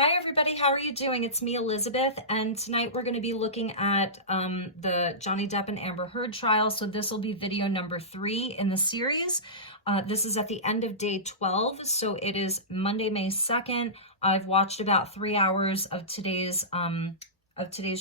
Hi everybody, how are you doing? It's me, Elizabeth, and tonight we're going to be looking at the Johnny Depp and Amber Heard trial. So this will be video number 3 in the series. This is at the end of day 12, so it is Monday, May 2nd. I've watched about 3 hours of today's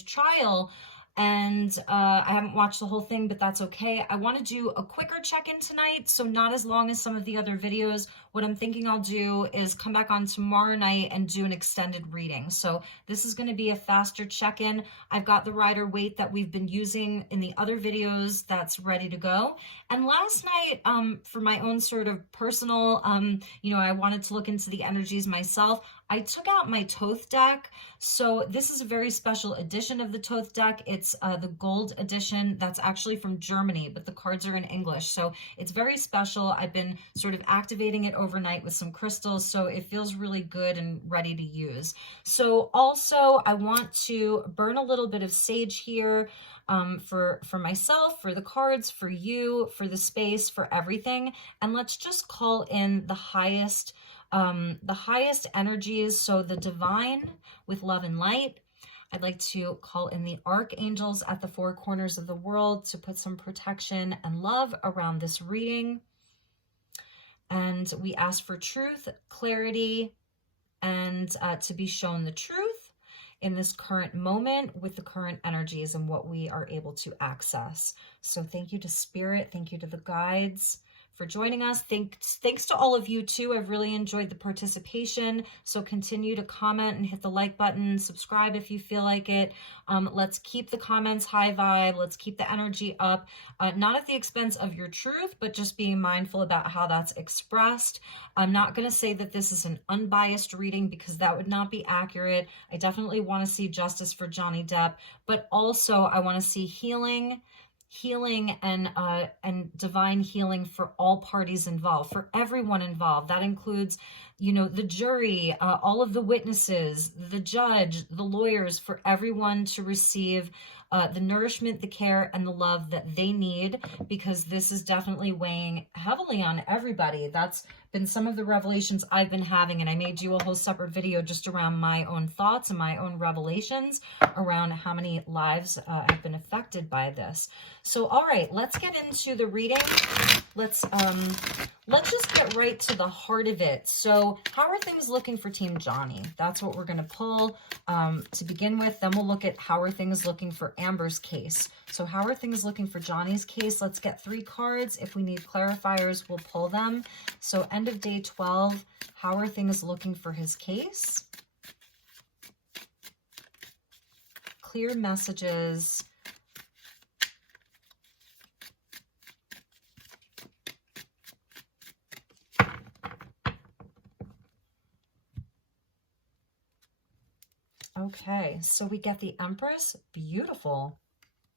trial, and I haven't watched the whole thing, but that's okay. I want to do a quicker check-in tonight, so not as long as some of the other videos. What I'm thinking I'll do is come back on tomorrow night and do an extended reading. So this is going to be a faster check-in. I've got the rider weight that we've been using in the other videos that's ready to go. And last night, for my own sort of personal, I wanted to look into the energies myself. I took out my Thoth deck. So this is a very special edition of the Thoth deck. It's the gold edition that's actually from Germany, but the cards are in English. So it's very special. I've been sort of activating it overnight with some crystals, so it feels really good and ready to use. So also I want to burn a little bit of sage here for myself, for the cards, for you, for the space, for everything. And let's just call in the highest energies. So the divine with love and light. I'd like to call in the archangels at the 4 corners of the world to put some protection and love around this reading. And we ask for truth, clarity, and to be shown the truth in this current moment with the current energies and what we are able to access. So thank you to Spirit. Thank you to the guides for joining us. Thanks to all of you too. I've really enjoyed the participation. So continue to comment and hit the like button, subscribe if you feel like it. Let's keep the comments high vibe. Let's keep the energy up, not at the expense of your truth, but just being mindful about how that's expressed. I'm not going to say that this is an unbiased reading because that would not be accurate. I definitely want to see justice for Johnny Depp, but also I want to see healing and divine healing for all parties involved, for everyone involved. That includes, the jury, all of the witnesses, the judge, the lawyers, for everyone to receive the nourishment, the care, and the love that they need, because this is definitely weighing heavily on everybody. That's been some of the revelations I've been having, and I made you a whole separate video just around my own thoughts and my own revelations around how many lives have been affected by this. So, all right, let's get into the reading. Let's just get right to the heart of it. So how are things looking for Team Johnny? That's what we're going to pull to begin with. Then we'll look at how are things looking for Amber's case. So how are things looking for Johnny's case? Let's get 3 cards. If we need clarifiers, we'll pull them. So end of day 12, how are things looking for his case? Clear messages. Okay, so we get the Empress. Beautiful.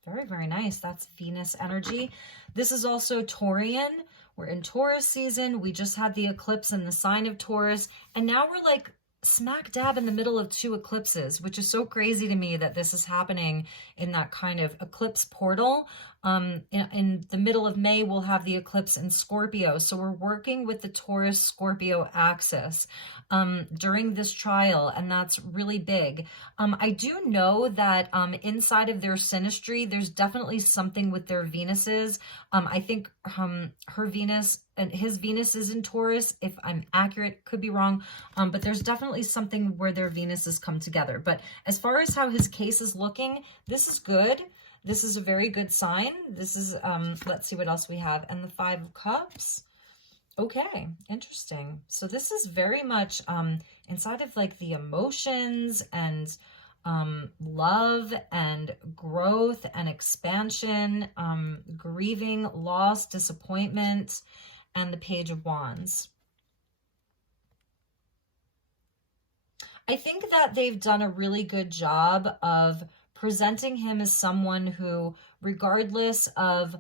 Very, very nice. That's Venus energy. This is also Taurian. We're in Taurus season. We just had the eclipse in the sign of Taurus. And now we're like smack dab in the middle of 2 eclipses, which is so crazy to me that this is happening in that kind of eclipse portal. In the middle of May, we'll have the eclipse in Scorpio. So we're working with the Taurus-Scorpio axis during this trial, and that's really big. I do know that inside of their synastry, there's definitely something with their Venuses. I think her Venus and his Venus is in Taurus, if I'm accurate, could be wrong, but there's definitely something where their Venuses come together. But as far as how his case is looking, this is good. This is a very good sign. This is, let's see what else we have. And the 5 of Cups. Okay, interesting. So this is very much inside of like the emotions and love and growth and expansion, grieving, loss, disappointment, and the Page of Wands. I think that they've done a really good job of presenting him as someone who, regardless of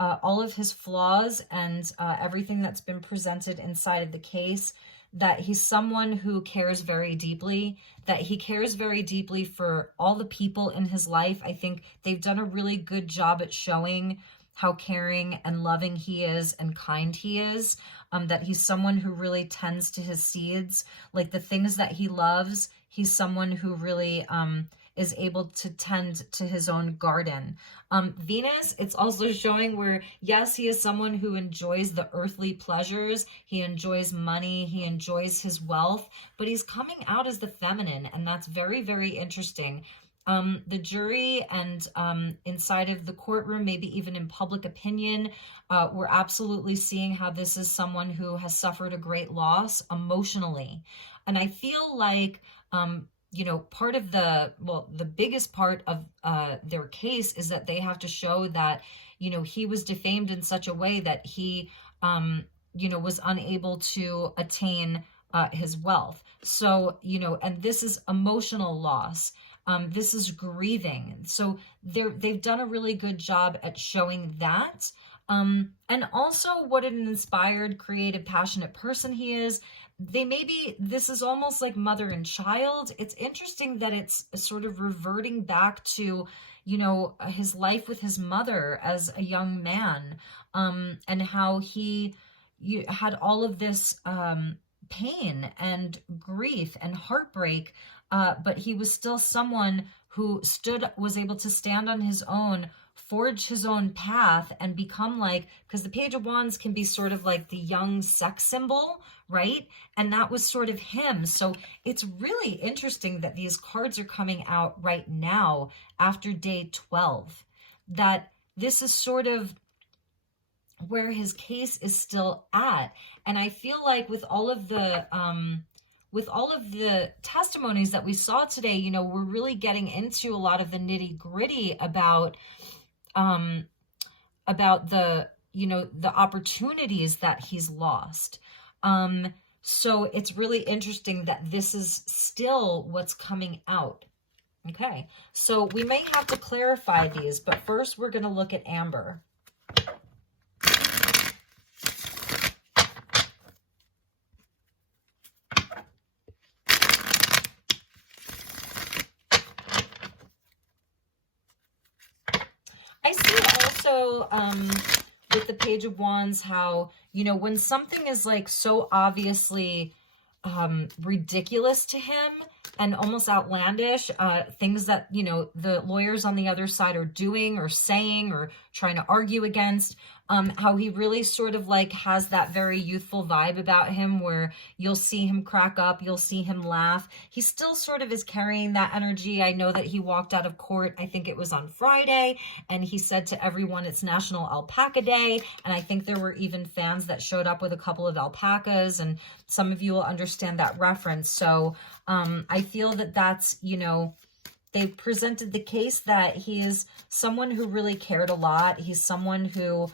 all of his flaws and everything that's been presented inside of the case, that he's someone who cares very deeply, that he cares very deeply for all the people in his life. I think they've done a really good job at showing how caring and loving he is and kind he is. that he's someone who really tends to his seeds, like the things that he loves. He's someone who really is able to tend to his own garden. Venus, it's also showing where, yes, he is someone who enjoys the earthly pleasures. He enjoys money. He enjoys his wealth, but he's coming out as the feminine, and that's very, very interesting. The jury and inside of the courtroom, maybe even in public opinion, we're absolutely seeing how this is someone who has suffered a great loss emotionally. And I feel like, you know, part of the biggest part of their case is that they have to show that, you know, he was defamed in such a way that he, you know, was unable to attain his wealth. So, you know, and this is emotional loss. This is grieving. So they've done a really good job at showing that. And also what an inspired, creative, passionate person he is. This is almost like mother and child. It's interesting that it's sort of reverting back to, you know, his life with his mother as a young man, and how he had all of this pain and grief and heartbreak, but he was still someone who was able to stand on his own, forge his own path, and become like, because the Page of Wands can be sort of like the young sex symbol, right? And that was sort of him. So it's really interesting that these cards are coming out right now after day 12, that this is sort of where his case is still at. And I feel like with all of the testimonies that we saw today, you know, we're really getting into a lot of the nitty gritty about the, you know, the opportunities that he's lost. So it's really interesting that this is still what's coming out. Okay, so we may have to clarify these, but first we're going to look at Amber. I see also with the Page of Wands how, you know, when something is like so obviously ridiculous to him and almost outlandish, things that, you know, the lawyers on the other side are doing or saying or trying to argue against, how he really sort of like has that very youthful vibe about him where you'll see him crack up, you'll see him laugh. He still sort of is carrying that energy. I know that he walked out of court, I think it was on Friday, and he said to everyone it's National Alpaca Day, and I think there were even fans that showed up with a couple of alpacas, and some of you will understand that reference. So I feel that that's, you know, they presented the case that he is someone who really cared a lot. He's someone who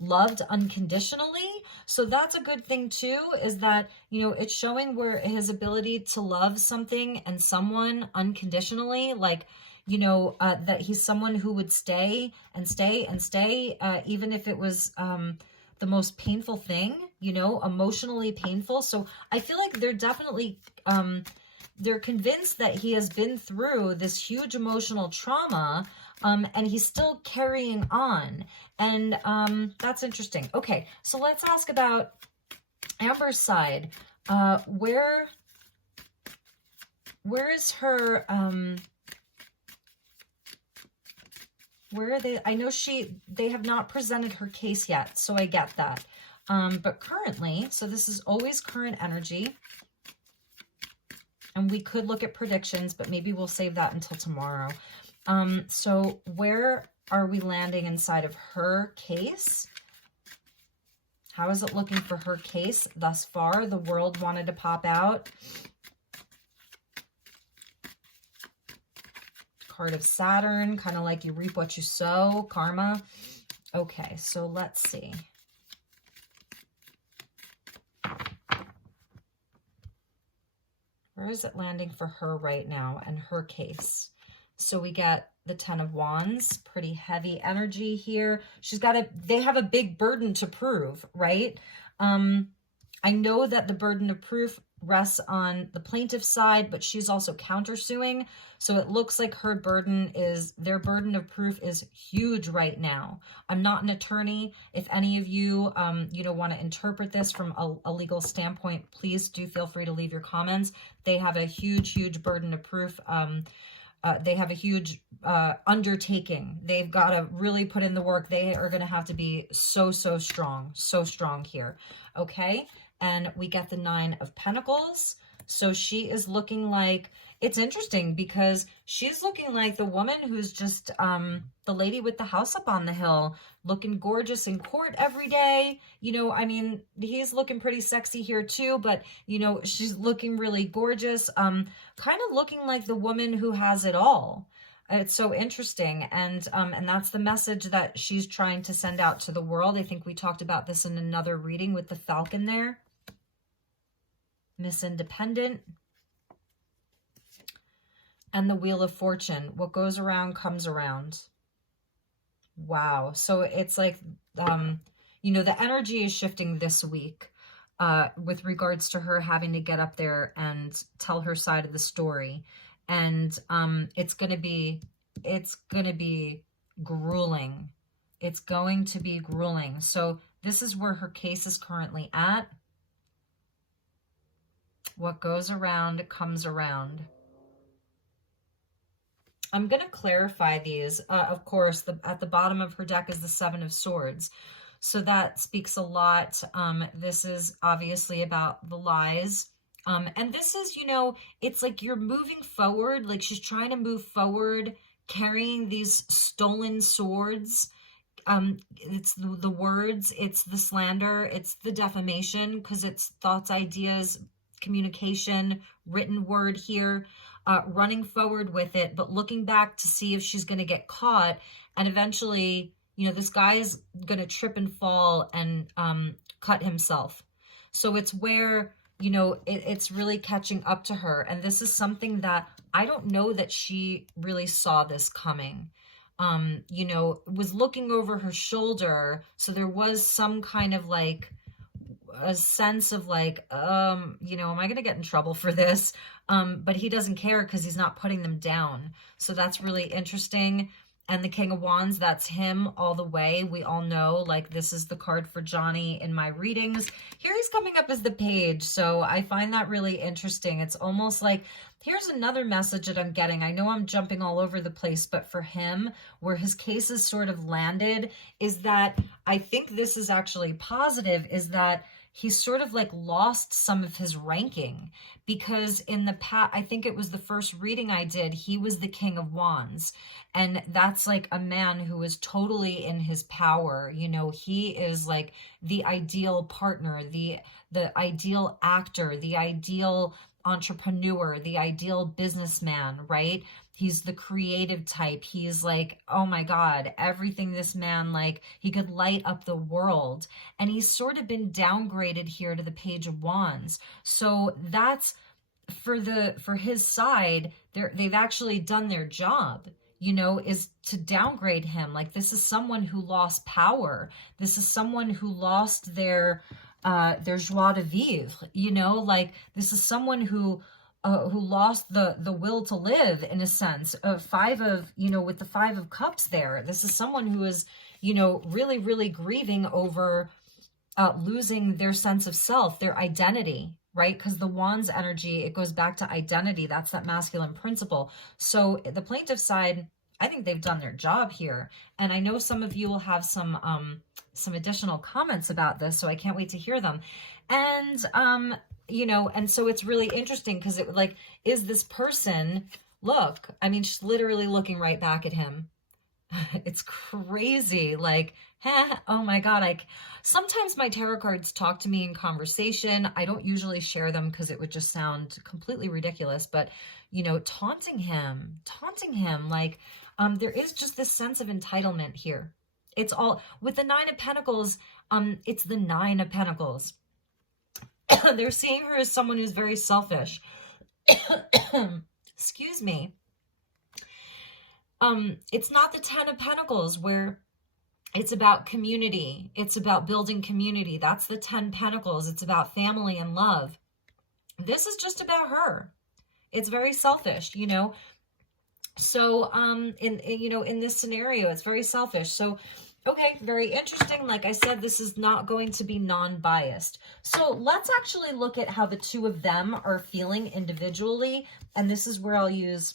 loved unconditionally. So that's a good thing too, is that, you know, it's showing where his ability to love something and someone unconditionally, like, you know, that he's someone who would stay and stay and stay, even if it was the most painful thing, you know, emotionally painful. So I feel like they're definitely, they're convinced that he has been through this huge emotional trauma, and he's still carrying on. And that's interesting. Okay, so let's ask about Amber's side. Where is her, where are they? I know they have not presented her case yet, so I get that. But currently, so this is always current energy. And we could look at predictions, but maybe we'll save that until tomorrow. So where are we landing inside of her case? How is it looking for her case thus far? The World wanted to pop out. Card of Saturn, kind of like you reap what you sow, karma. Okay, so let's see. Where is it landing for her right now and her case? So we got the Ten of Wands, pretty heavy energy here. They have a big burden to prove, right? I know that the burden of proof rests on the plaintiff's side, but she's also countersuing. So it looks like their burden of proof is huge right now. I'm not an attorney. If any of you, want to interpret this from a legal standpoint, please do feel free to leave your comments. They have a huge burden of proof. They have a huge undertaking. They've got to really put in the work. They are going to have to be so strong here. Okay. And we get the 9 of Pentacles. So she is looking like, it's interesting because she's looking like the woman who's just the lady with the house up on the hill, looking gorgeous in court every day. I mean, he's looking pretty sexy here too, but she's looking really gorgeous, kind of looking like the woman who has it all. It's so interesting. And that's the message that she's trying to send out to the world. I think we talked about this in another reading with the Falcon there. Miss Independent. And the Wheel of Fortune. What goes around comes around. Wow. So it's like, the energy is shifting this week with regards to her having to get up there and tell her side of the story. And it's going to be grueling. It's going to be grueling. So this is where her case is currently at. What goes around comes around. I'm going to clarify these. Of course, at the bottom of her deck is the 7 of Swords. So that speaks a lot. This is obviously about the lies. And this is, it's like you're moving forward. Like she's trying to move forward, carrying these stolen swords. It's the words, it's the slander, it's the defamation, because it's thoughts, ideas, communication, written word here, running forward with it, but looking back to see if she's going to get caught. And eventually, this guy is going to trip and fall and cut himself. So it's where, it's really catching up to her. And this is something that I don't know that she really saw this coming. Was looking over her shoulder. So there was some kind of like a sense of like, am I going to get in trouble for this? But he doesn't care because he's not putting them down. So that's really interesting. And the King of Wands, that's him all the way. We all know, like, this is the card for Johnny in my readings. Here he's coming up as the Page. So I find that really interesting. It's almost like, here's another message that I'm getting. I know I'm jumping all over the place, but for him, where his case is sort of landed, is that I think this is actually positive, is that he's sort of like lost some of his ranking, because in the past, I think it was the first reading I did, he was the King of Wands. And that's like a man who is totally in his power. He is like the ideal partner, the ideal actor, the ideal entrepreneur, the ideal businessman, right? He's the creative type. He's like, oh my God, everything this man, like, he could light up the world. And he's sort of been downgraded here to the Page of Wands. So that's for his side, they've actually done their job, is to downgrade him. Like, this is someone who lost power. This is someone who lost their joie de vivre, like, this is someone who lost the will to live, in a sense. With the 5 of Cups there, this is someone who is, really, really grieving over losing their sense of self, their identity, right? Because the Wands energy, it goes back to identity. That's that masculine principle. So the plaintiff side, I think they've done their job here. And I know some of you will have some additional comments about this, so I can't wait to hear them. And, and so it's really interesting because it like, is this person, look, I mean, she's literally looking right back at him. It's crazy. Like, oh my God. Sometimes my tarot cards talk to me in conversation. I don't usually share them because it would just sound completely ridiculous, but taunting him, like, there is just this sense of entitlement here. It's all with the 9 of Pentacles. It's the 9 of Pentacles. They're seeing her as someone who's very selfish. Excuse me. It's not the 10 of Pentacles, where it's about community. It's about building community. That's the 10 Pentacles. It's about family and love. this is just about her. It's very selfish, you know. So, in this scenario, it's very selfish. So, okay, very interesting. Like I said, this is not going to be non-biased. So let's actually look at how the two of them are feeling individually. And this is where I'll use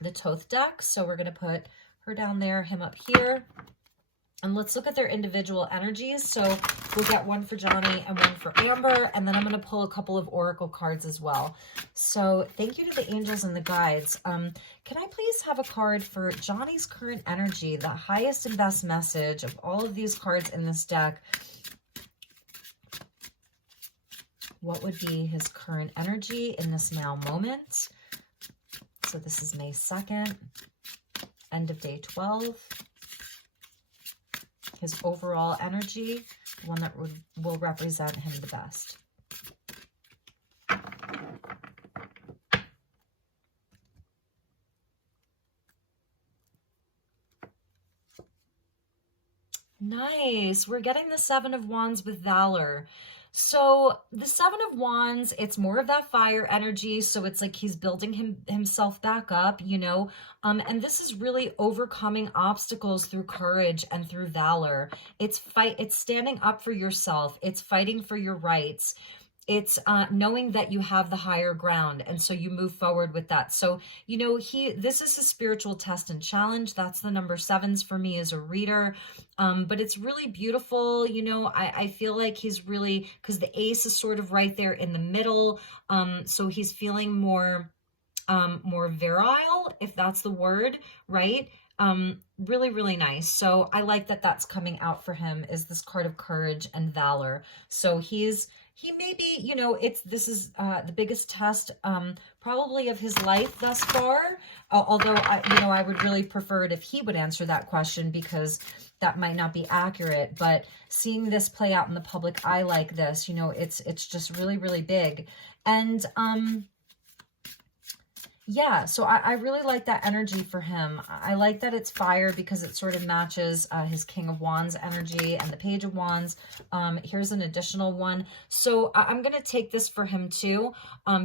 the Thoth deck. So we're going to put her down there, him up here. And let's look at their individual energies. So we'll get one for Johnny and one for Amber. And then I'm going to pull a couple of oracle cards as well. So thank you to the angels and the guides. Can I please have a card for Johnny's current energy, the highest and best message of all of these cards in this deck? What would be his current energy in this now moment? So this is May 2nd, end of day 12. His overall energy, the one that will represent him the best. Nice. We're getting the Seven of Wands with Valor. So the Seven of Wands, it's more of that fire energy. So it's like he's building himself back up, you know. And this is really overcoming obstacles through courage and through valor. It's standing up for yourself. It's fighting for your rights. It's knowing that you have the higher ground, and so you move forward with that. So, you know, this is a spiritual test and challenge. That's the number 7s for me as a reader. But it's really beautiful. You know, I feel like he's really, because the ace is sort of right there in the middle. So he's feeling more virile, if that's the word, right? Really, really nice. So I like that that's coming out for him, is this card of courage and valor. So he may be, you know, this is the biggest test probably of his life thus far. Although I would really prefer it if he would answer that question, because that might not be accurate. But seeing this play out in the public eye like this, you know, it's just really, really big. And yeah, so I really like that energy for him. I like that it's fire because it sort of matches his King of Wands energy and the Page of Wands. Here's an additional one. So I'm going to take this for him too,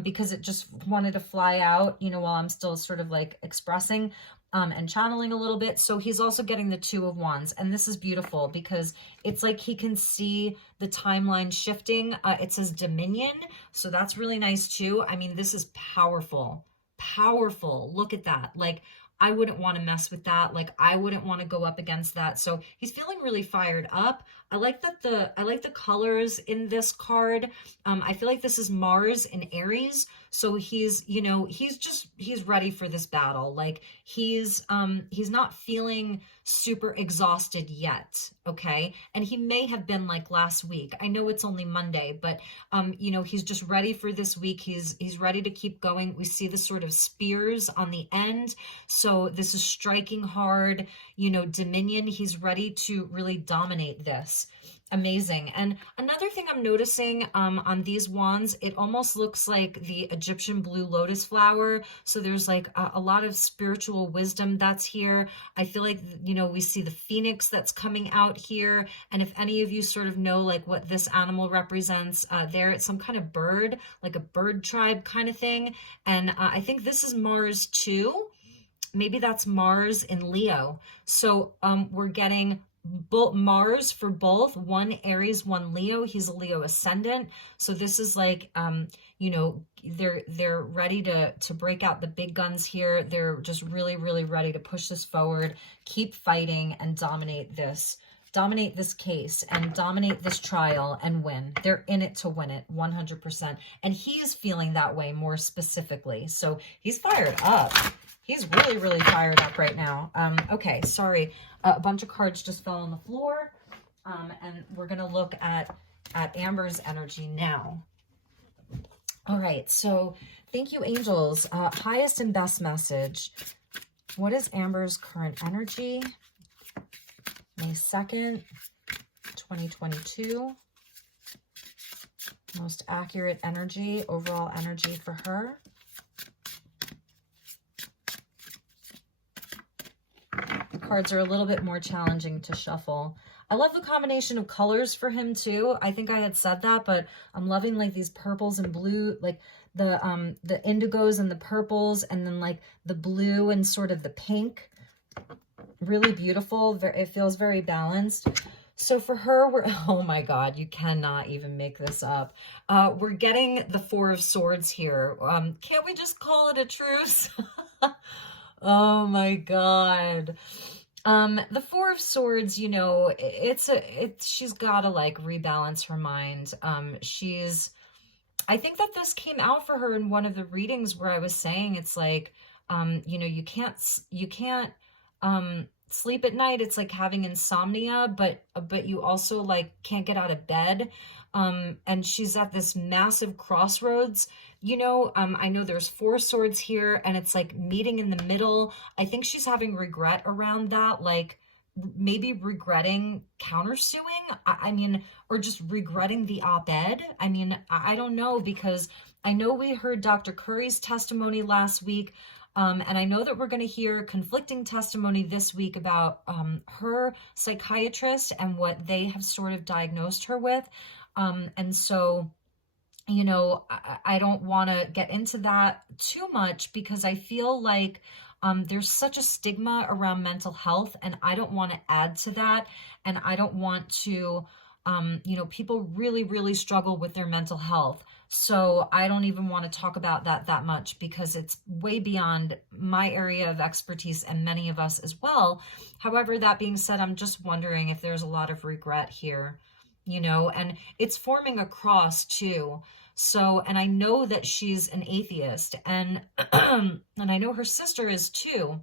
because it just wanted to fly out, you know, while I'm still sort of like expressing and channeling a little bit. So he's also getting the Two of Wands. And this is beautiful because it's like he can see the timeline shifting. It says Dominion. So that's really nice too. I mean, this is powerful. Powerful. Look at that. Like, I wouldn't want to mess with that. Like, I wouldn't want to go up against that. So he's feeling really fired up. I like the colors in this card. I feel like this is Mars in Aries. So he's, you know, he's ready for this battle. Like he's not feeling super exhausted yet. Okay. And he may have been like last week. I know it's only Monday, but, you know, he's just ready for this week. He's ready to keep going. We see the sort of spears on the end. So this is striking hard, you know, Dominion. He's ready to really dominate this. Amazing. And another thing I'm noticing on these wands, it almost looks like the Egyptian blue lotus flower. So there's like a lot of spiritual wisdom that's here. I feel like, you know, we see the phoenix that's coming out here. And if any of you sort of know like what this animal represents there, it's some kind of bird, like a bird tribe kind of thing. And I think this is Mars too. Maybe that's Mars in Leo. So we're getting both Mars for both, one Aries, one Leo. He's a Leo ascendant. So this is like, you know, they're ready to break out the big guns here. They're just really, really ready to push this forward, keep fighting and dominate this case and dominate this trial and win. They're in it to win it 100%. And he's feeling that way more specifically. So he's fired up. He's really, really fired up right now. Okay, sorry. A bunch of cards just fell on the floor. And we're going to look at Amber's energy now. All right, so thank you, angels. Highest and best message. What is Amber's current energy? May 2nd, 2022. Most accurate energy, overall energy for her. The cards are a little bit more challenging to shuffle. I love the combination of colors for him too. I think I had said that, but I'm loving like these purples and blue, like the indigos and the purples, and then like the blue and sort of the pink. Really beautiful. It feels very balanced. So for her, we're, oh my God, you cannot even make this up. We're getting the Four of Swords here. Can't we just call it a truce? Oh my God. The Four of Swords, you know, she's got to like rebalance her mind. I think that this came out for her in one of the readings where I was saying, it's like, you know, you can't, sleep at night. It's like having insomnia, but you also like can't get out of bed. And she's at this massive crossroads, you know. I know there's Four Swords here, and it's like meeting in the middle. I think she's having regret around that, like maybe regretting countersuing. I mean, or just regretting the op-ed. I mean, I don't know, because I know we heard Dr. Curry's testimony last week. And I know that we're going to hear conflicting testimony this week about her psychiatrist and what they have sort of diagnosed her with. And so, you know, I don't want to get into that too much, because I feel like there's such a stigma around mental health, and I don't want to add to that. And I don't want to, you know, people really, really struggle with their mental health. So I don't even want to talk about that much, because it's way beyond my area of expertise, and many of us as well. However, that being said, I'm just wondering if there's a lot of regret here, you know, and it's forming a cross too. So, and I know that she's an atheist, and and I know her sister is too.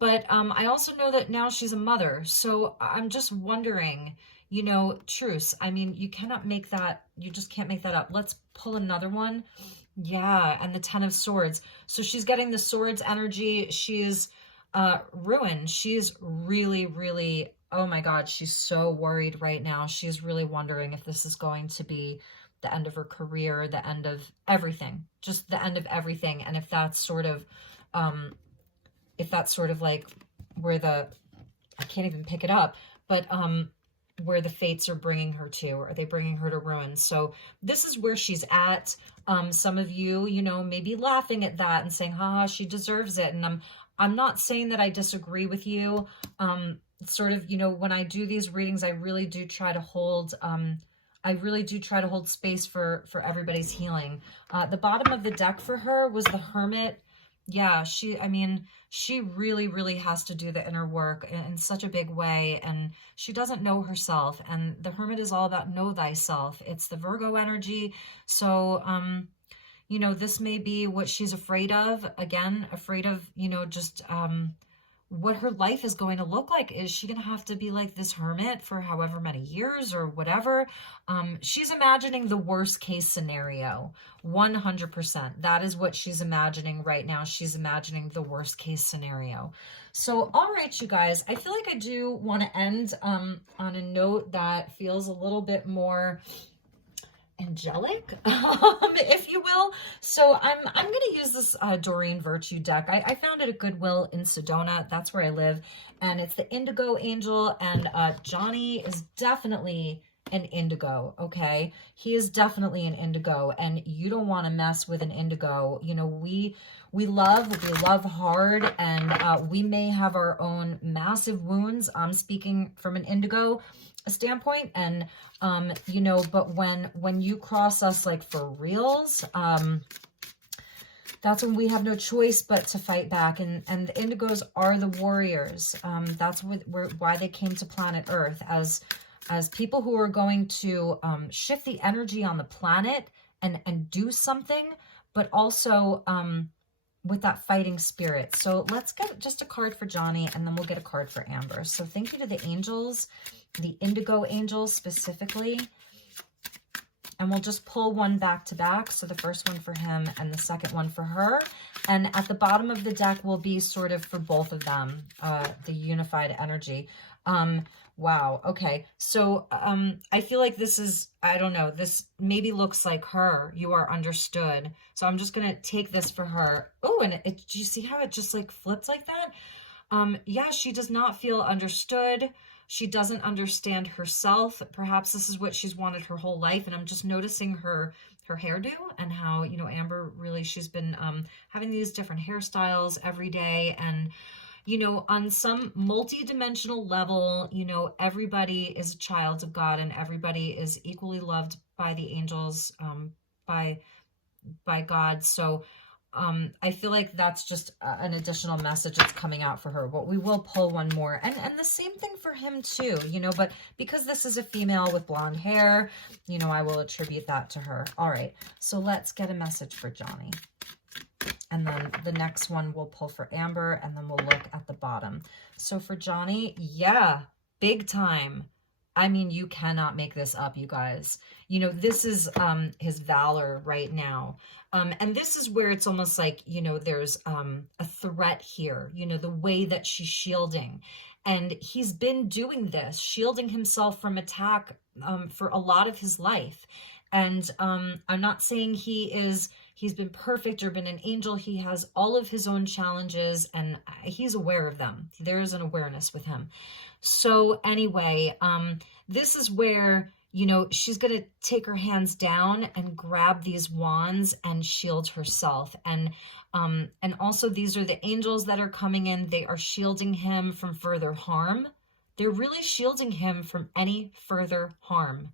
But I also know that now she's a mother. So I'm just wondering, you know, truce. I mean, you cannot make that, you just can't make that up. Let's pull another one. Yeah, and the Ten of Swords. So she's getting the swords energy. She's ruined. She's really, really, oh my God, she's so worried right now. She's really wondering if this is going to be the end of her career, the end of everything, just the end of everything. And if that's sort of like where I can't even pick it up, but where the fates are bringing her to. Are they bringing her to ruin? So this is where she's at. Some of you, you know, maybe laughing at that and saying, haha, she deserves it. And I'm not saying that I disagree with you. Sort of, you know, when I do these readings, I really do try to hold space for everybody's healing. The bottom of the deck for her was the Hermit. Yeah, she really, really has to do the inner work in such a big way, and she doesn't know herself. And the Hermit is all about know thyself. It's the Virgo energy. So, you know, this may be what she's afraid of. Again, afraid of, you know, just what her life is going to look like. Is she going to have to be like this hermit for however many years or whatever? She's imagining the worst case scenario, 100%. That is what she's imagining right now. She's imagining the worst case scenario. So, all right, you guys, I feel like I do want to end on a note that feels a little bit more angelic, if you will. So I'm going to use this Doreen Virtue deck. I found it at Goodwill in Sedona. That's where I live. And it's the Indigo Angel. And Johnny is definitely an indigo, okay? He is definitely an indigo. And you don't want to mess with an indigo. You know, we love hard, and we may have our own massive wounds. I'm speaking from an indigo standpoint, and you know, but when you cross us like for reals, that's when we have no choice but to fight back. And the indigos are the warriors. That's why they came to planet Earth, as people who are going to shift the energy on the planet and do something, but also with that fighting spirit. So let's get just a card for Johnny, and then we'll get a card for Amber. So thank you to the angels, the indigo angels specifically. And we'll just pull one back to back. So the first one for him and the second one for her. And at the bottom of the deck will be sort of for both of them, the unified energy. Wow. Okay. So I feel like this is, I don't know, this maybe looks like her. You are understood. So I'm just going to take this for her. Oh, and do you see how it just like flipped like that? Yeah, she does not feel understood. She doesn't understand herself. Perhaps this is what she's wanted her whole life. And I'm just noticing her hairdo and how, you know, Amber really, she's been having these different hairstyles every day. And, you know, on some multi-dimensional level, you know, everybody is a child of God and everybody is equally loved by the angels, by God. So I feel like that's just an additional message that's coming out for her, but we will pull one more. And the same thing for him too, you know, but because this is a female with blonde hair, you know, I will attribute that to her. All right, so let's get a message for Johnny. And then the next one we'll pull for Amber, and then we'll look at the bottom. So for Johnny, yeah, big time. I mean, you cannot make this up, you guys. You know, this is his valor right now. And this is where it's almost like, you know, there's a threat here, you know, the way that she's shielding. And he's been doing this, shielding himself from attack for a lot of his life. And I'm not saying he's been perfect or been an angel. He has all of his own challenges and he's aware of them. There is an awareness with him. So anyway, this is where, you know, she's going to take her hands down and grab these wands and shield herself. And also these are the angels that are coming in. They are shielding him from further harm. They're really shielding him from any further harm.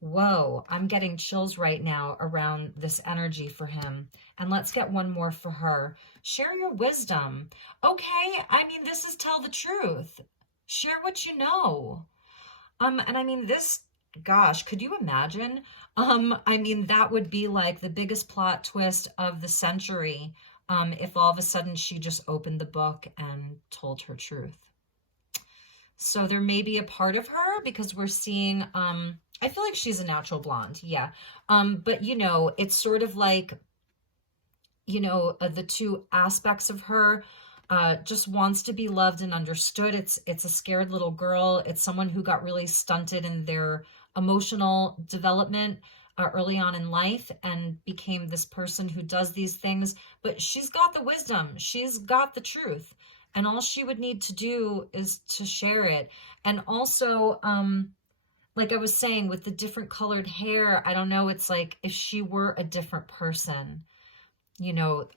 Whoa, I'm getting chills right now around this energy for him. And let's get one more for her. Share your wisdom. Okay, I mean, this is tell the truth. Share what you know. And I mean, this, gosh, could you imagine? I mean, that would be like the biggest plot twist of the century, if all of a sudden she just opened the book and told her truth. So there may be a part of her because we're seeing, I feel like she's a natural blonde. Yeah. But you know, it's sort of like, you know, the two aspects of her, just wants to be loved and understood. It's a scared little girl. It's someone who got really stunted in their emotional development early on in life and became this person who does these things, but she's got the wisdom. She's got the truth. And all she would need to do is to share it. And also, like I was saying, with the different colored hair, I don't know, it's like if she were a different person, you know,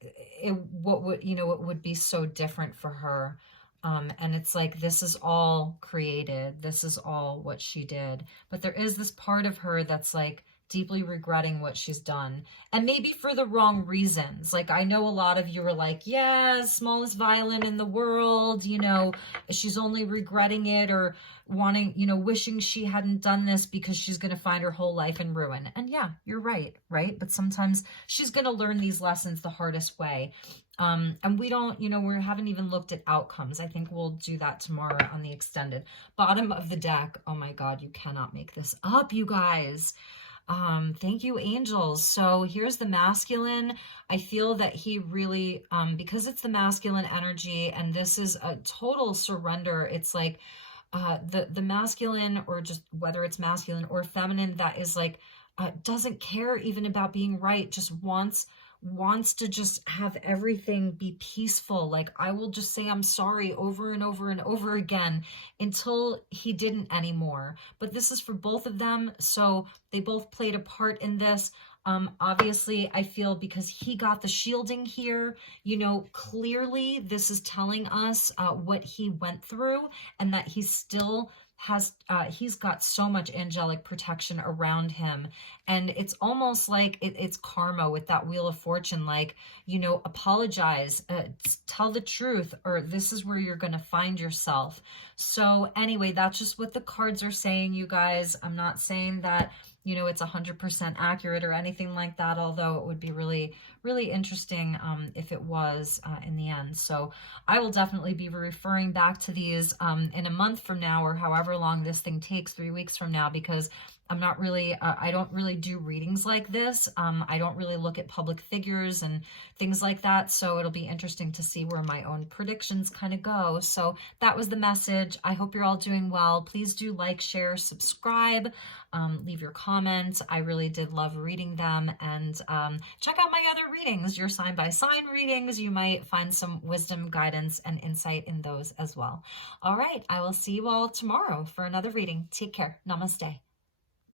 it would be so different for her. And it's like, this is all created. This is all what she did. But there is this part of her that's like deeply regretting what she's done, and maybe for the wrong reasons. Like, I know a lot of you are like, yeah, smallest violin in the world, you know, she's only regretting it or wanting, you know, wishing she hadn't done this because she's going to find her whole life in ruin. And yeah, you're right? But sometimes she's going to learn these lessons the hardest way. And we don't, you know, we haven't even looked at outcomes. I think we'll do that tomorrow on the extended. Bottom of the deck. Oh my God, you cannot make this up, you guys. Thank you, angels. So here's the masculine. I feel that he really, because it's the masculine energy and this is a total surrender. It's like, the masculine, or just whether it's masculine or feminine, that is like, doesn't care even about being right, just wants to just have everything be peaceful. Like, I will just say I'm sorry over and over and over again until he didn't anymore. But this is for both of them, so they both played a part in this. Obviously, I feel because he got the shielding here, you know, clearly this is telling us what he went through, and that he still has, he's got so much angelic protection around him. And it's almost like it's karma with that Wheel of Fortune, like, you know, apologize, tell the truth, or this is where you're going to find yourself. So anyway, that's just what the cards are saying, you guys. I'm not saying that, you know, it's 100% accurate or anything like that, although it would be really, really interesting if it was in the end. So I will definitely be referring back to these in a month from now, or however long this thing takes, 3 weeks from now, because I'm not really, I don't really do readings like this. I don't really look at public figures and things like that. So it'll be interesting to see where my own predictions kind of go. So that was the message. I hope you're all doing well. Please do like, share, subscribe. leave your comments. I really did love reading them. And check out my other readings, your sign by sign readings. You might find some wisdom, guidance, and insight in those as well. All right, I will see you all tomorrow for another reading. Take care. Namaste.